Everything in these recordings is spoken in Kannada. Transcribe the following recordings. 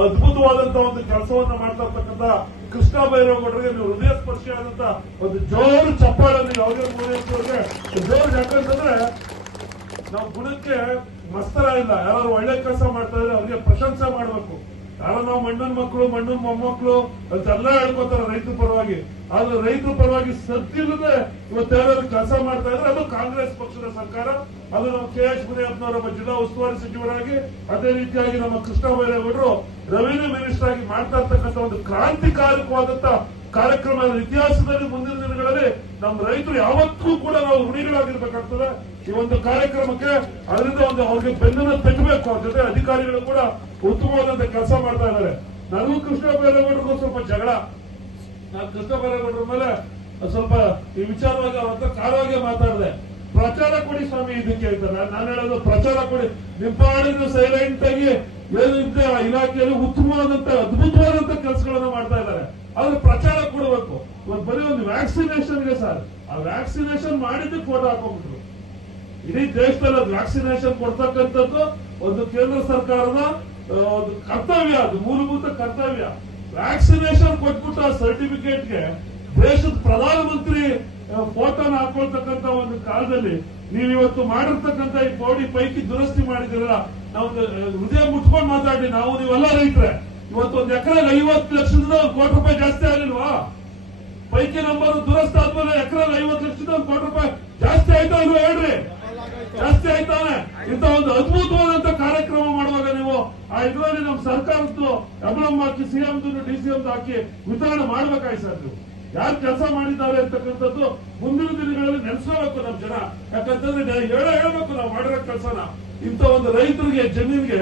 ಅದ್ಭುತವಾದಂತಹ ಒಂದು ಕೆಲಸವನ್ನ ಮಾಡ್ತಾ ಇರ್ತಕ್ಕಂಥ ಕೃಷ್ಣ ಬೈರೇಗೌಡರಿಗೆ ನೀವು ಹೃದಯ ಸ್ಪರ್ಶಿ ಆದಂತ ಒಂದು ಜೋರು ಚಪ್ಪಾಳೆ ಯಾವುದೇ ಮೂಲೆಯವರಿಗೆ ಜೋರು. ಯಾಕಂತಂದ್ರೆ ನಾವು ಗುಣಕ್ಕೆ ಮಸ್ತರ ಇಲ್ಲ. ಯಾರು ಒಳ್ಳೆ ಕೆಲಸ ಮಾಡ್ತಾ ಇದ್ರೆ ಅವ್ರಿಗೆ ಪ್ರಶಂಸೆ ಮಾಡ್ಬೇಕು. ಯಾರೋ ನಾವು ಮಣ್ಣನ್ ಮಕ್ಕಳು ಮಣ್ಣನ್ ಮೊಮ್ಮಕ್ಕಳು ಅಂತೆಲ್ಲ ಹೇಳ್ಕೊತಾರೆ ರೈತರ ಪರವಾಗಿ. ಆದ್ರೆ ರೈತರ ಪರವಾಗಿ ಸತ್ತಿಲ್ಲದೆ ಇವತ್ತೆಲ್ಲರೂ ಕೆಲಸ ಮಾಡ್ತಾ ಇದ್ರೆ ಅದು ಕಾಂಗ್ರೆಸ್ ಪಕ್ಷದ ಸರ್ಕಾರ. ಅದು ನಮ್ಮ KH ಮುನಿಯಪ್ಪನವರೊಬ್ಬ ಜಿಲ್ಲಾ ಉಸ್ತುವಾರಿ ಸಚಿವರಾಗಿ, ಅದೇ ರೀತಿಯಾಗಿ ನಮ್ಮ ಕೃಷ್ಣ ಬೈರೇಗೌಡರು ರೆವಿನ್ಯೂ ಮಿನಿಸ್ಟರ್ ಆಗಿ ಮಾಡ್ತಾ ಇರ್ತಕ್ಕಂಥ ಒಂದು ಕ್ರಾಂತಿಕಾರಕವಾದಂತ ಕಾರ್ಯಕ್ರಮ ಇತಿಹಾಸದಲ್ಲಿ ಮುಂದಿನ ದಿನಗಳಲ್ಲಿ ನಮ್ಮ ರೈತರು ಯಾವತ್ತೂ ಕೂಡ ನಾವು ಋಣಿಗಳಾಗಿರ್ಬೇಕಾಗ್ತದೆ ಈ ಒಂದು ಕಾರ್ಯಕ್ರಮಕ್ಕೆ. ಅದರಿಂದ ಒಂದು ಅವ್ರಿಗೆ ಬೆನ್ನನ್ನು ತಟ್ಟಬೇಕು. ಅವ್ರ ಜೊತೆ ಅಧಿಕಾರಿಗಳು ಕೂಡ ಉತ್ತಮವಾದಂತ ಕೆಲಸ ಮಾಡ್ತಾ ಇದ್ದಾರೆ. ನನಗೂ ಕೃಷ್ಣ ಬೈರೇಗೌಡರಿಗೂ ಸ್ವಲ್ಪ ಜಗಳ. ನಾನು ಕೃಷ್ಣ ಬೈರೇಗೌಡರ ಮೇಲೆ ಸ್ವಲ್ಪ ಈ ವಿಚಾರವಾಗಿ ಅವ್ರ ಹತ್ರ ಕಾರವಾಗಿ ಮಾತಾಡಿದೆ. ಪ್ರಚಾರ ಕೊಡಿ ಸ್ವಾಮಿ ಇದಕ್ಕೆ ಅಂತ ನಾನು ಹೇಳೋದು. ಪ್ರಚಾರ ಕೊಡಿ, ನಿಮ್ಮ ಪಾಡಿನ ಸೈಲೆಂಟ್ ಆಗಿ ಏನಿದೆ ಇಲಾಖೆಯಲ್ಲಿ ಉತ್ತಮವಾದಂತ ಅದ್ಭುತವಾದಂತ ಕೆಲಸಗಳನ್ನ ಮಾಡ್ತಾ ಇದ್ದಾರೆ. ಆದ್ರೆ ಪ್ರಚಾರ ಕೊಡಬೇಕು. ಇವತ್ತು ಬರೀ ಒಂದು ವ್ಯಾಕ್ಸಿನೇಷನ್ಗೆ ಸರ್, ಆ ವ್ಯಾಕ್ಸಿನೇಷನ್ ಮಾಡಿದ್ದಕ್ಕೆ ಫೋಟೋ ಹಾಕೊಂಡ್ಬಿಟ್ರು. ಇಡೀ ದೇಶದಲ್ಲಿ ಅದು ವ್ಯಾಕ್ಸಿನೇಷನ್ ಕೊಡ್ತಕ್ಕಂಥದ್ದು ಒಂದು ಕೇಂದ್ರ ಸರ್ಕಾರದ ಒಂದು ಕರ್ತವ್ಯ, ಅದು ಮೂಲಭೂತ ಕರ್ತವ್ಯ. ವ್ಯಾಕ್ಸಿನೇಷನ್ ಕೊಟ್ಬಿಟ್ಟು ಆ ಸರ್ಟಿಫಿಕೇಟ್ಗೆ ದೇಶದ ಪ್ರಧಾನಮಂತ್ರಿ ಫೋಟೋನ ಹಾಕೊಳ್ತಕ್ಕಂಥ ಒಂದು ಕಾಲದಲ್ಲಿ ನೀವಿವತ್ತು ಮಾಡಿರ್ತಕ್ಕಂಥ ಈ ಬಾಡಿ ಪೈಕಿ ದುರಸ್ತಿ ಮಾಡಿದಿರಲ್ಲ, ನಾವು ಹೃದಯ ಮುಟ್ಕೊಂಡು ಮಾತಾಡಿ. ನಾವು ನೀವೆಲ್ಲ ರೈತರೆ. ಇವತ್ತು ಒಂದು ಎಕರೆಗೆ 50 ಲಕ್ಷದಿಂದ ₹1 ಕೋಟಿ ಜಾಸ್ತಿ ಆಗಿಲ್ವಾ? ಪೈಕಿ ನಂಬರ್ ದುರಸ್ತಿ ಆದ್ಮೇಲೆ ಎಕರೆಗೆ 50 ಲಕ್ಷದಿಂದ ₹1 ಕೋಟಿ ಜಾಸ್ತಿ ಆಯ್ತಾ ಇಲ್ವಾ? ಹೇಳ್ರಿ, ಜಾಸ್ತಿ ಆಯ್ತಾನೆ. ಇಂಥ ಒಂದು ಅದ್ಭುತವಾದಂತ ಕಾರ್ಯಕ್ರಮ ಮಾಡುವಾಗ ನೀವು ಆ ಇದರಲ್ಲಿ ನಮ್ಮ ಸರ್ಕಾರದ್ದು ಎಂಬ್ಲಮ್ ಹಾಕಿ CM DCM ಹಾಕಿ ವಿತರಣೆ ಮಾಡ್ಬೇಕಾಯ್ತು ಸರ್. ನೀವು ಯಾರು ಕೆಲಸ ಮಾಡಿದ್ದಾರೆ ಅಂತಕ್ಕಂಥದ್ದು ಮುಂದಿನ ದಿನಗಳಲ್ಲಿ ನೆನೆಸ್ಕೋಬೇಕು ನಮ್ಮ ಜನ. ಯಾಕಂತಂದ್ರೆ ಹೇಳ್ಬೇಕು ನಾವು ಮಾಡಿರೋ ಕೆಲಸನ. ಇಂಥ ಒಂದು ರೈತರಿಗೆ ಜಮೀನಿಗೆ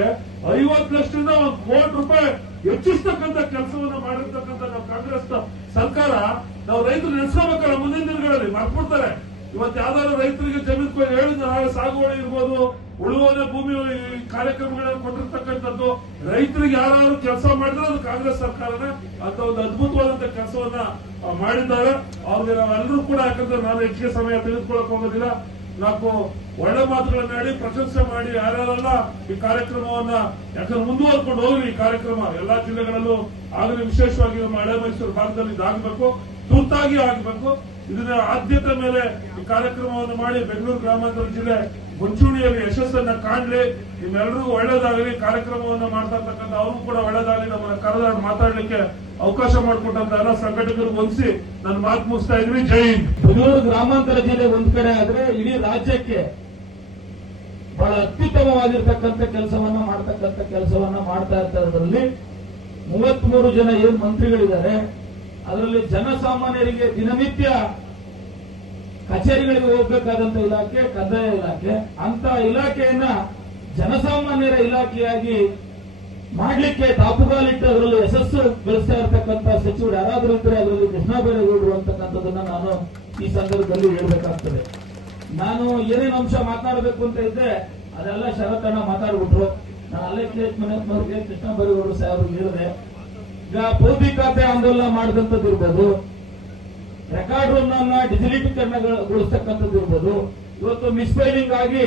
50 ಲಕ್ಷದಿಂದ ₹1 ಕೋಟಿ ಹೆಚ್ಚಿಸ್ತಕ್ಕಂಥ ಕೆಲಸವನ್ನ ಮಾಡಿರ್ತಕ್ಕಂಥ ನಮ್ಮ ಕಾಂಗ್ರೆಸ್ ಸರ್ಕಾರ. ನಾವು ರೈತರು ನೆನೆಸ್ಕೋಬೇಕಲ್ಲ ಮುಂದಿನ ದಿನಗಳಲ್ಲಿ. ಮರ್ತ್ಬಿಡ್ತಾರೆ. ಇವತ್ತು ಯಾವ್ದಾದ್ರು ರೈತರಿಗೆ ಜಮೀನು ಹೇಳಿದ ಸಾಗುವಳಿ ಇರ್ಬೋದು, ಉಳುವನೆ ಭೂಮಿ ಕಾರ್ಯಕ್ರಮಗಳನ್ನು ಕೊಟ್ಟಿರ್ತಕ್ಕಂಥದ್ದು ರೈತರಿಗೆ ಯಾರು ಕೆಲಸ ಮಾಡಿದ್ರೆ ಅದು ಕಾಂಗ್ರೆಸ್ ಸರ್ಕಾರನೇ ಅಂತ ಒಂದು ಅದ್ಭುತವಾದಂತ ಕೆಲಸವನ್ನ ಮಾಡಿದ್ದಾರೆ. ಅವ್ರಿಗೆ ನಾವೆಲ್ಲರೂ ಕೂಡ, ಯಾಕಂದ್ರೆ ನಾನು ಹೆಚ್ಚಿಗೆ ಸಮಯ ತೆಗೆದುಕೊಳ್ಳಕ್ ಹೋಗೋದಿಲ್ಲ, 4 ಒಳ್ಳೆ ಮಾತುಗಳನ್ನ ಹೇಳಿ ಪ್ರಶಂಸೆ ಮಾಡಿ ಯಾರ್ಯಾರೆಲ್ಲ ಈ ಕಾರ್ಯಕ್ರಮವನ್ನ ಯಾಕಂದ್ರೆ ಮುಂದುವರ್ಕೊಂಡು ಹೋಗ್ಲಿ. ಈ ಕಾರ್ಯಕ್ರಮ ಎಲ್ಲಾ ಜಿಲ್ಲೆಗಳಲ್ಲೂ ಆಗಲಿ, ವಿಶೇಷವಾಗಿ ನಮ್ಮ ಹಳೆ ಮೈಸೂರು ಭಾಗದಲ್ಲಿ ಇದಾಗಬೇಕು, ತುರ್ತಾಗಿ ಆಗಬೇಕು. ಇದನ್ನ ಆದ್ಯತೆ ಮೇಲೆ ಈ ಕಾರ್ಯಕ್ರಮವನ್ನು ಮಾಡಿ ಬೆಂಗಳೂರು ಗ್ರಾಮಾಂತರ ಜಿಲ್ಲೆ ಮುಂಚೂಣಿಯಲ್ಲಿ ಯಶಸ್ಸನ್ನ ಕಾಣ್ಲಿ. ನಿಮ್ಮೆಲ್ಲರಿಗೂ ಒಳ್ಳೇದಾಗಲಿ. ಕಾರ್ಯಕ್ರಮವನ್ನು ಮಾಡ್ತಾ ಇರ್ತಕ್ಕಂಥ ಅವ್ರಿಗೂ ಕೂಡ ಒಳ್ಳೇದಾಗಲಿ. ನಮ್ಮನ್ನ ಕರೆದಾಡಿ ಮಾತಾಡ್ಲಿಕ್ಕೆ ಅವಕಾಶ ಮಾಡಿಕೊಟ್ಟಂತ ಎಲ್ಲ ಸಂಘಟಕರಿಗೆ ಹೊಂದಿಸಿ ನನ್ನ ಮಾತು ಮುಗಿಸ್ತಾ ಇದ್ವಿ. ಜೈ ಹಿಂದ್. ಬೆಂಗಳೂರು ಗ್ರಾಮಾಂತರ ಜಿಲ್ಲೆ ಒಂದ್ ಕಡೆ ಆದ್ರೆ ಇಡೀ ರಾಜ್ಯಕ್ಕೆ ಬಹಳ ಅತ್ಯುತ್ತಮವಾಗಿರ್ತಕ್ಕಂಥ ಕೆಲಸವನ್ನ ಮಾಡ್ತಾ ಇರ್ತದ್ರಲ್ಲಿ 33 ಜನ ಏನ್ ಮಂತ್ರಿಗಳಿದ್ದಾರೆ, ಅದರಲ್ಲಿ ಜನಸಾಮಾನ್ಯರಿಗೆ ದಿನನಿತ್ಯ ಕಚೇರಿಗಳಿಗೆ ಹೋಗ್ಬೇಕಾದಂತ ಇಲಾಖೆ ಕಂದಾಯ ಇಲಾಖೆ. ಅಂತ ಇಲಾಖೆಯನ್ನ ಜನಸಾಮಾನ್ಯರ ಇಲಾಖೆಯಾಗಿ ಮಾಡ್ಲಿಕ್ಕೆ ತಾಪುಗಾಲಿಟ್ಟು ಅದರಲ್ಲಿ ಯಶಸ್ಸು ಗಳಿಸ್ತಾ ಇರತಕ್ಕಂತ ಸಚಿವರು ಯಾರಾದ್ರೂ ಇದ್ರೆ ಅದರಲ್ಲಿ ಕೃಷ್ಣ ಬೈರೇಗೌಡರು ಅಂತಕ್ಕಂಥದ್ದನ್ನ ನಾನು ಈ ಸಂದರ್ಭದಲ್ಲಿ ಹೇಳ್ಬೇಕಾಗ್ತದೆ. ನಾನು ಏನೇನು ಅಂಶ ಮಾತನಾಡಬೇಕು ಅಂತ ಇದ್ದೆ ಅದೆಲ್ಲ ಶರತ್ತಣ್ಣ ಮಾತಾಡ್ಬಿಟ್ರು. ನಾನು ಅಲ್ಲೇ KH ಮುನಿಯಪ್ಪನವ್ರಿಗೆ ಕೃಷ್ಣ ಬೈರೇಗೌಡರು ಸಾಹೇಬ್ರಿಗೆ ಹೇಳಿದೆ. ಈಗ ಬೌದ್ಧಿಕತೆ ಆಂದೋಲನ ಮಾಡಿದಂಥದ್ದು ಇರ್ಬೋದು, ರೆಕಾರ್ಡ್ ರೂಮ್ ಡಿಜಿಟಲೀಕರಣಗೊಳಿಸ್ತಕ್ಕಂಥದ್ದು ಇರ್ಬೋದು, ಇವತ್ತು ಮಿಸ್ಫೈಲಿಂಗ್ ಆಗಿ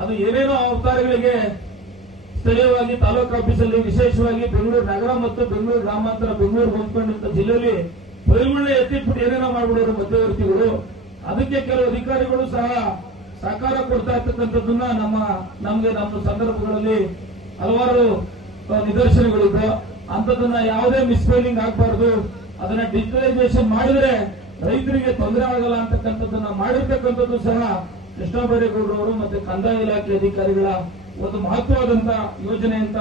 ಅದು ಏನೇನೋ ಅವತಾರಗಳಿಗೆ ಸ್ಥಳೀಯವಾಗಿ ತಾಲೂಕು ಆಫೀಸಲ್ಲಿ, ವಿಶೇಷವಾಗಿ ಬೆಂಗಳೂರು ನಗರ ಮತ್ತು ಬೆಂಗಳೂರು ಗ್ರಾಮಾಂತರ, ಬೆಂಗಳೂರು ಹೊಂದ್ಕೊಂಡಂತ ಜಿಲ್ಲೆಯಲ್ಲಿ ಬೈಲ್ಮಣ್ಣೆ ಎತ್ತಿಟ್ಬಿಟ್ಟು ಏನೇನೋ ಮಾಡ್ಬಿಡೋರು ಮಧ್ಯವರ್ತಿಗಳು. ಅದಕ್ಕೆ ಕೆಲವು ಅಧಿಕಾರಿಗಳು ಸಹ ಸಹಕಾರ ಕೊಡ್ತಾ ಇರ್ತಕ್ಕಂಥದ್ದನ್ನ ನಮ್ಮ ಸಂದರ್ಭಗಳಲ್ಲಿ ಹಲವಾರು ನಿದರ್ಶನಗಳಿದೆ. ಅಂತದನ್ನ ಯಾವುದೇ ಮಿಸ್ಫೈಲಿಂಗ್ ಆಗಬಾರ್ದು, ಅದನ್ನ ಡಿಜಿಟಲೈಸೇಷನ್ ಮಾಡಿದ್ರೆ ರೈತರಿಗೆ ತೊಂದರೆ ಆಗಲ್ಲ ಅಂತಕ್ಕಂಥದ್ದನ್ನ ಮಾಡಿರ್ತಕ್ಕಂಥದ್ದು ಸಹ ಕೃಷ್ಣ ಬೈರೇಗೌಡರವರು ಮತ್ತೆ ಕಂದಾಯ ಇಲಾಖೆ ಅಧಿಕಾರಿಗಳ ಒಂದು ಮಹತ್ವವಾದಂತ ಯೋಜನೆ ಅಂತ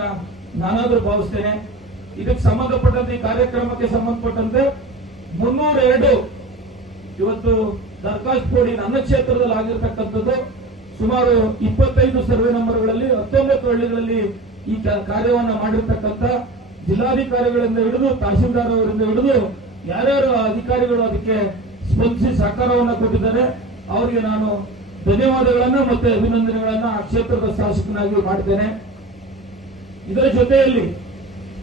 ನಾನಾದ್ರೂ ಭಾವಿಸ್ತೇನೆ. ಇದಕ್ಕೆ ಸಂಬಂಧಪಟ್ಟಂತೆ ಈ ಕಾರ್ಯಕ್ರಮಕ್ಕೆ ಸಂಬಂಧಪಟ್ಟಂತೆ 302 ಇವತ್ತು ದರ್ಖಾಸ್ತು ಕೊಡಿ ನನ್ನ ಕ್ಷೇತ್ರದಲ್ಲಿ ಆಗಿರ್ತಕ್ಕಂಥದ್ದು. ಸುಮಾರು 25 ಸರ್ವೆ ನಂಬರ್ಗಳಲ್ಲಿ 19 ಹಳ್ಳಿಗಳಲ್ಲಿ ಈ ಕಾರ್ಯವನ್ನ ಮಾಡಿರ್ತಕ್ಕಂಥ ಜಿಲ್ಲಾಧಿಕಾರಿಗಳಿಂದ ಹಿಡಿದು ತಹಶೀಲ್ದಾರ್ ಅವರಿಂದ ಹಿಡಿದು ಯಾರ್ಯಾರು ಅಧಿಕಾರಿಗಳು ಅದಕ್ಕೆ ಸ್ಪಂದಿಸಿ ಸಹಕಾರವನ್ನು ಕೊಟ್ಟಿದ್ದಾರೆ ಅವರಿಗೆ ನಾನು ಧನ್ಯವಾದಗಳನ್ನ ಮತ್ತೆ ಅಭಿನಂದನೆಗಳನ್ನ ಆ ಕ್ಷೇತ್ರದ ಶಾಸಕನಾಗಿ ಮಾಡ್ತೇನೆ. ಇದರ ಜೊತೆಯಲ್ಲಿ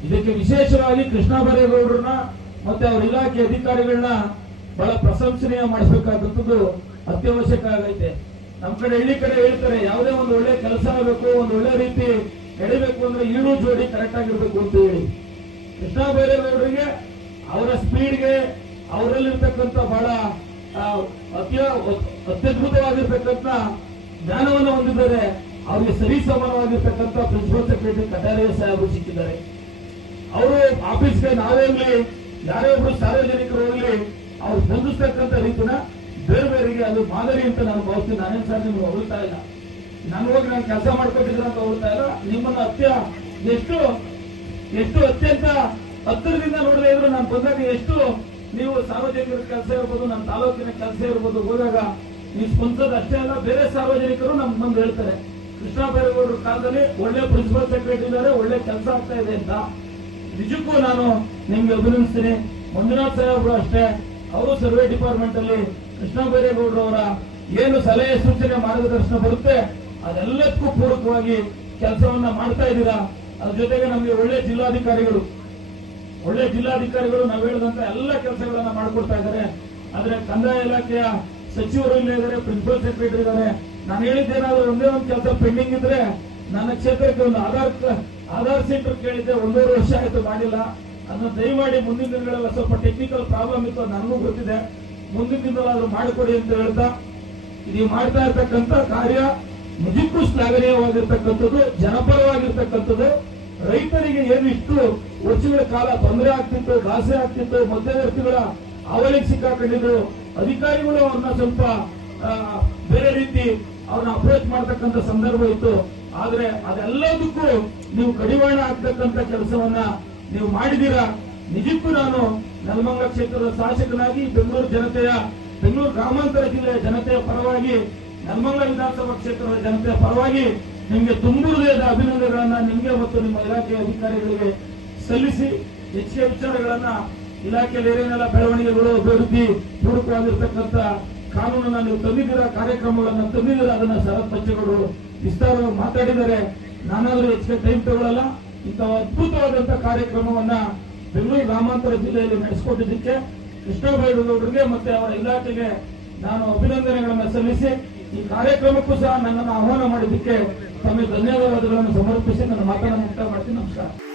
ಇದಕ್ಕೆ ವಿಶೇಷವಾಗಿ ಕೃಷ್ಣ ಬೈರೇಗೌಡರನ್ನ ಮತ್ತೆ ಅವರ ಇಲಾಖೆ ಅಧಿಕಾರಿಗಳನ್ನ ಬಹಳ ಪ್ರಶಂಸನೀಯ ಮಾಡಿಸಬೇಕಾದಂಥದ್ದು ಅತ್ಯವಶ್ಯಕ ಆಗೈತೆ. ನಮ್ಮ ಕಡೆ ಹಳ್ಳಿ ಕಡೆ ಹೇಳ್ತಾರೆ ಯಾವುದೇ ಒಂದು ಒಳ್ಳೆ ಕೆಲಸ ಆಗಬೇಕು, ಒಂದು ಒಳ್ಳೆ ರೀತಿ ಎಳಿಬೇಕು ಅಂದ್ರೆ ಈಡು ಜೋಡಿ ಕರೆಕ್ಟ್ ಆಗಿರ್ಬೇಕು ಅಂತ ಹೇಳಿ ಕೃಷ್ಣ ಬೈರೇಗೌಡರಿಗೆ ಅವರ ಸ್ಪೀಡ್ಗೆ ಅವರಲ್ಲಿರ್ತಕ್ಕಂಥ ಬಹಳ ಅತ್ಯದ್ಭುತವಾಗಿರ್ತಕ್ಕಂಥ ಜ್ಞಾನವನ್ನು ಹೊಂದಿದ್ದಾರೆ. ಅವರಿಗೆ ಸರಿ ಸಮಾನವಾಗಿರ್ತಕ್ಕಂಥ ಪ್ರಿನ್ಸಿಪಲ್ ಸೆಕ್ರೆಟರಿ ಕಟಾರಿಯಾ ಸಾಹೇಬರು ಸಿಕ್ಕಿದ್ದಾರೆ. ಅವರು ಆಫೀಸ್ಗೆ ನಾವೇ ಯಾರೇ ಒಬ್ರು ಸಾರ್ವಜನಿಕರು ಹೋಗ್ಲಿ ಅವ್ರು ಸ್ಪಂದಿಸ್ತಕ್ಕಂಥ ರೀತಿನ ಬೇರೆ ಬೇರೆಗೆ ಅದು ಮಾದರಿ ಅಂತ ನಾನು ಭಾವಿಸ್ತೀನಿ. ನಾನೇನು ಸರ್ ನಿಮ್ಗೆ ಹೊಗಳ್ತಾ ಇಲ್ಲ, ನಾನು ಹೋಗಿ ನಾನು ಕೆಲಸ ಮಾಡ್ಕೊಟ್ಟಿದ್ರೆ ಅಂತ ಹೊಗಳ್ತಾ ಇಲ್ಲ. ನಿಮ್ಮನ್ನ ಎಷ್ಟು ಅತ್ಯಂತ ಹತ್ತಿರದಿಂದ ನೋಡದೇ ಇದ್ರು ನಾನು ಬಂದಾಗ ಎಷ್ಟು ನೀವು ಸಾರ್ವಜನಿಕರ ಕೆಲಸ ಇರ್ಬೋದು, ನಮ್ಮ ತಾಲೂಕಿನ ಕೆಲಸ ಇರ್ಬೋದು ಹೋದಾಗ ನೀವು ಸ್ಪಂದಿಸೋದು ಅಷ್ಟೇ ಅಲ್ಲ, ಬೇರೆ ಸಾರ್ವಜನಿಕರು ನಮ್ಗೆ ಬಂದು ಹೇಳ್ತಾರೆ ಕೃಷ್ಣ ಬೈರೇಗೌಡರ ಕಾಲದಲ್ಲಿ ಒಳ್ಳೆ ಪ್ರಿನ್ಸಿಪಲ್ ಸೆಕ್ರೆಟರಿ ಇದ್ದಾರೆ, ಒಳ್ಳೆ ಕೆಲಸ ಆಗ್ತಾ ಇದೆ ಅಂತ. ನಿಜಕ್ಕೂ ನಾನು ನಿಮ್ಗೆ ಅಭಿನಂದಿಸ್ತೀನಿ. ಮಂಜುನಾಥ್ ಸಾಹೇಬರು ಅಷ್ಟೇ, ಅವರು ಸರ್ವೆ ಡಿಪಾರ್ಟ್ಮೆಂಟ್ ಅಲ್ಲಿ ಕೃಷ್ಣ ಬೈರೇಗೌಡರವರ ಏನು ಸಲಹೆ ಸೂಚನೆ ಮಾರ್ಗದರ್ಶನ ಬರುತ್ತೆ ಅದೆಲ್ಲಕ್ಕೂ ಪೂರಕವಾಗಿ ಕೆಲಸವನ್ನ ಮಾಡ್ತಾ ಇದ್ದೀರಾ. ಅದ್ರ ಜೊತೆಗೆ ನಮಗೆ ಒಳ್ಳೆ ಜಿಲ್ಲಾಧಿಕಾರಿಗಳು ನಾವು ಹೇಳಿದಂತ ಎಲ್ಲ ಕೆಲಸಗಳನ್ನ ಮಾಡ್ಕೊಡ್ತಾ ಇದ್ದಾರೆ. ಆದ್ರೆ ಕಂದಾಯ ಇಲಾಖೆಯ ಸಚಿವರು ಇಲ್ಲೇ ಇದ್ದಾರೆ, ಪ್ರಿನ್ಸಿಪಲ್ ಸೆಕ್ರೆಟರಿ ಇದ್ದಾರೆ. ನಾನು ಹೇಳಿದ್ದೇನಾದ್ರೂ ಒಂದೇ ಒಂದು ಕೆಲಸ ಪೆಂಡಿಂಗ್ ಇದ್ರೆ ನನ್ನ ಕ್ಷೇತ್ರಕ್ಕೆ ಒಂದು ಆಧಾರ್ ಸೆಂಟರ್ ಕೇಳಿದ್ದೆ, 1.5 ವರ್ಷ ಆಯ್ತು ಮಾಡಿಲ್ಲ. ಅದನ್ನ ದಯಮಾಡಿ ಮುಂದಿನ ದಿನಗಳೆಲ್ಲ ಸ್ವಲ್ಪ ಟೆಕ್ನಿಕಲ್ ಪ್ರಾಬ್ಲಮ್ ಇತ್ತು, ನನಗೂ ಗೊತ್ತಿದೆ, ಮುಂದಿನ ದಿನದಲ್ಲಾದ್ರೂ ಮಾಡಿಕೊಡಿ ಅಂತ ಹೇಳ್ತಾ ನೀವು ಮಾಡ್ತಾ ಇರ್ತಕ್ಕಂಥ ಕಾರ್ಯ ನಿಜಕ್ಕೂ ಶ್ಲಾಘನೀಯವಾಗಿರ್ತಕ್ಕಂಥದ್ದು, ಜನಪರವಾಗಿರ್ತಕ್ಕಂಥದ್ದು. ರೈತರಿಗೆ ಏನು ಇಷ್ಟು ವರ್ಷಗಳ ಕಾಲ ತೊಂದರೆ ಆಗ್ತಿತ್ತು, ಘಾಸೆ ಆಗ್ತಿತ್ತು, ಮಧ್ಯವರ್ತಿಗಳ ಅವಳಿಗೆ ಸಿಕ್ಕಾಕೊಂಡಿದ್ರು, ಅಧಿಕಾರಿಗಳು ಅವ್ರನ್ನ ಸ್ವಲ್ಪ ಬೇರೆ ರೀತಿ ಅವ್ರನ್ನ ಅಪ್ರೋಚ್ ಮಾಡತಕ್ಕಂಥ ಸಂದರ್ಭ ಇತ್ತು. ಆದ್ರೆ ಅದೆಲ್ಲದಕ್ಕೂ ನೀವು ಕಡಿವಾಣ ಆಗ್ತಕ್ಕಂಥ ಕೆಲಸವನ್ನ ನೀವು ಮಾಡಿದೀರಾ. ನಿಜಕ್ಕೂ ನಾನು ನೆಲಮಂಗಲ ಕ್ಷೇತ್ರದ ಶಾಸಕನಾಗಿ ಬೆಂಗಳೂರು ಗ್ರಾಮಾಂತರ ಜಿಲ್ಲೆಯ ಜನತೆಯ ಪರವಾಗಿ, ನೆಲಮಂಗಲ ವಿಧಾನಸಭಾ ಕ್ಷೇತ್ರದ ಜನತೆಯ ಪರವಾಗಿ ನಿಮಗೆ ತುಂಬ ಹೃದಯದ ಅಭಿನಂದನೆಗಳನ್ನ ನಿಮಗೆ ಮತ್ತು ನಿಮ್ಮ ಇಲಾಖೆಯ ಅಧಿಕಾರಿಗಳಿಗೆ ಸಲ್ಲಿಸಿ ಹೆಚ್ಚಿನ ವಿಚಾರಗಳನ್ನ ಇಲಾಖೆಯಲ್ಲಿ ಏನೇನೆಲ್ಲ ಬೆಳವಣಿಗೆಗಳು, ಅಭಿವೃದ್ಧಿ ಪೂರಕವಾಗಿರ್ತಕ್ಕಂಥ ಕಾನೂನನ್ನ ನೀವು ತಂದಿದ್ದೀರಾ, ಕಾರ್ಯಕ್ರಮಗಳನ್ನ ತಂದಿದ್ದೀರಾ, ಅದನ್ನ ಶರತ್ ಬಚ್ಚೇಗೌಡರು ವಿಸ್ತಾರವಾಗಿ ಮಾತಾಡಿದ್ದಾರೆ. ನಾನಾದ್ರೂ ಹೆಚ್ಚಿಗೆ ಟೈಮ್ ತಗೊಳ್ಳಲ್ಲ. ಇಂತಹ ಅದ್ಭುತವಾದಂತಹ ಕಾರ್ಯಕ್ರಮವನ್ನ ಬೆಂಗಳೂರು ಗ್ರಾಮಾಂತರ ಜಿಲ್ಲೆಯಲ್ಲಿ ನಡೆಸಿಕೊಟ್ಟಿದ್ದಕ್ಕೆ ಕೃಷ್ಣ ಬೈರೇಗೌಡರಿಗೆ ಮತ್ತೆ ಅವರ ಇಲಾಖೆಗೆ ನಾನು ಅಭಿನಂದನೆಗಳನ್ನ ಸಲ್ಲಿಸಿ ಈ ಕಾರ್ಯಕ್ರಮಕ್ಕೂ ಸಹ ನನ್ನನ್ನು ಆಹ್ವಾನ ಮಾಡಿದ್ದಕ್ಕೆ ತಮಗೆ ಧನ್ಯವಾದಗಳನ್ನು ಸಮರ್ಪಿಸಿ ನನ್ನ ಮಾತನ್ನು ಮುಕ್ತಾಯ ಮಾಡ್ತೀನಿ. ನಮಸ್ಕಾರ.